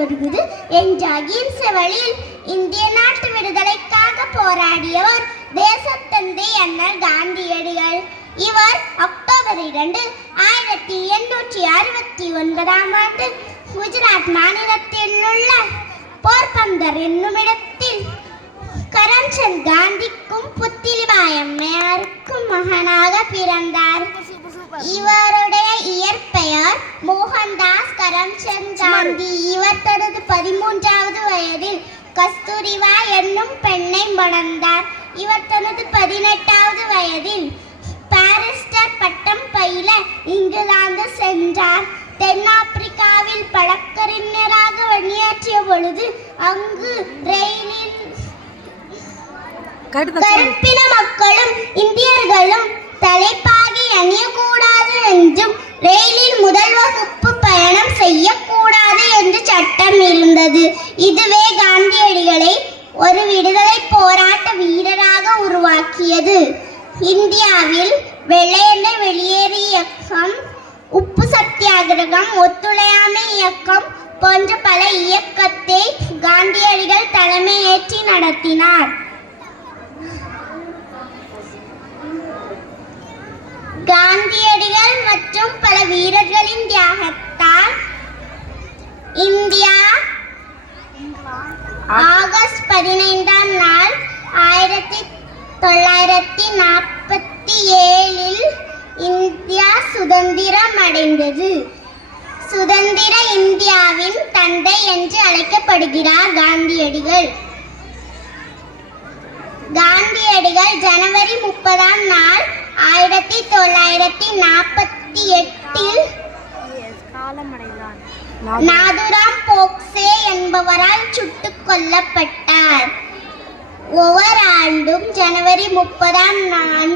வருகிறது என்ற அகிம்சை வழியில் இந்திய நாட்டு விடுதலைக்காக போராடியவர் தேசத்தந்தை அண்ணல் காந்தியடிகள். இவர் அக்டோபர் 2, 1869 குஜராத் மாநிலத்தில் உள்ள போர்பந்தர் என்னுமிடத்தில் கரம்சந்த் காந்திக்கும் புத்திலிபாய் அம்மையாருக்கும் மகனாக பிறந்தார். இவருடைய இயற்பெயர் மோகன்தாஸ் கரம்சந்த் காந்தி. இவர் தனது 13வது வயதில் கஸ்தூரிபா என்னும் பெண்ணை மணந்தார். இவர் தனது 18வது வயதில் பாரிஸ்டர் பட்டம் பயில இங்கிலாந்து சென்றார். தென்னாப்பிரிக்காவில் வழக்கறிஞராக பணியாற்றிய பொழுது அங்கு ரயிலில் கருப்பின மக்களும் இந்தியர்களும் தலைப்பாகை அணியக்கூடாது என்றும் ரயிலில் முதல் வகுப்பு பயணம் செய்யக்கூடாது என்று சட்டம் இருந்தது. இதுவே காந்தியடிகளை ஒரு விடுதலை போராட்ட வீரராக உருவாக்கியது. இந்தியாவில் வெள்ளையனே வெளியேறு இயக்கம், உப்பு சத்தியாகிரகம், ஒத்துழையாமை இயக்கம் போன்ற பல இயக்கத்தை காந்தியடிகள் தலைமையேற்றி நடத்தினார். காந்தியடிகள் மற்றும் பல வீரர்களின் தியாகத்தால் இந்தியா ஆகஸ்ட் 15ஆம் நாள் 1947 இந்தியா சுதந்திரம் அடைந்தது. சுதந்திர இந்தியாவின் தந்தை என்று அழைக்கப்படுகிறார் காந்தியடிகள். காந்தியடிகள் ஜனவரி 30ஆம் நாள் 1948 நாதுராம் கோட்சே என்பவரால் சுட்டுக் கொல்லப்பட்டார். ஒவ்வொரு ஆண்டும் ஜனவரி 30ஆம் நாள்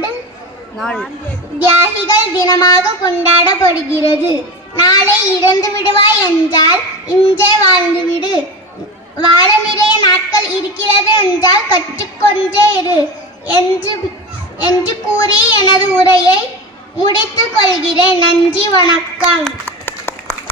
தியாகிகள் தினமாக கொண்டாடப்படுகிறது. நாளை இறந்து விடுவாய் என்றால் இன்றே வாழ்ந்துவிடு, வாழ நிறைய நாட்கள் இருக்கிறது என்றால் கற்றுக்கொண்டே இரு என்று கூறி எனது உரையை முடித்துக் கொள்கிறேன். நன்றி, வணக்கம்.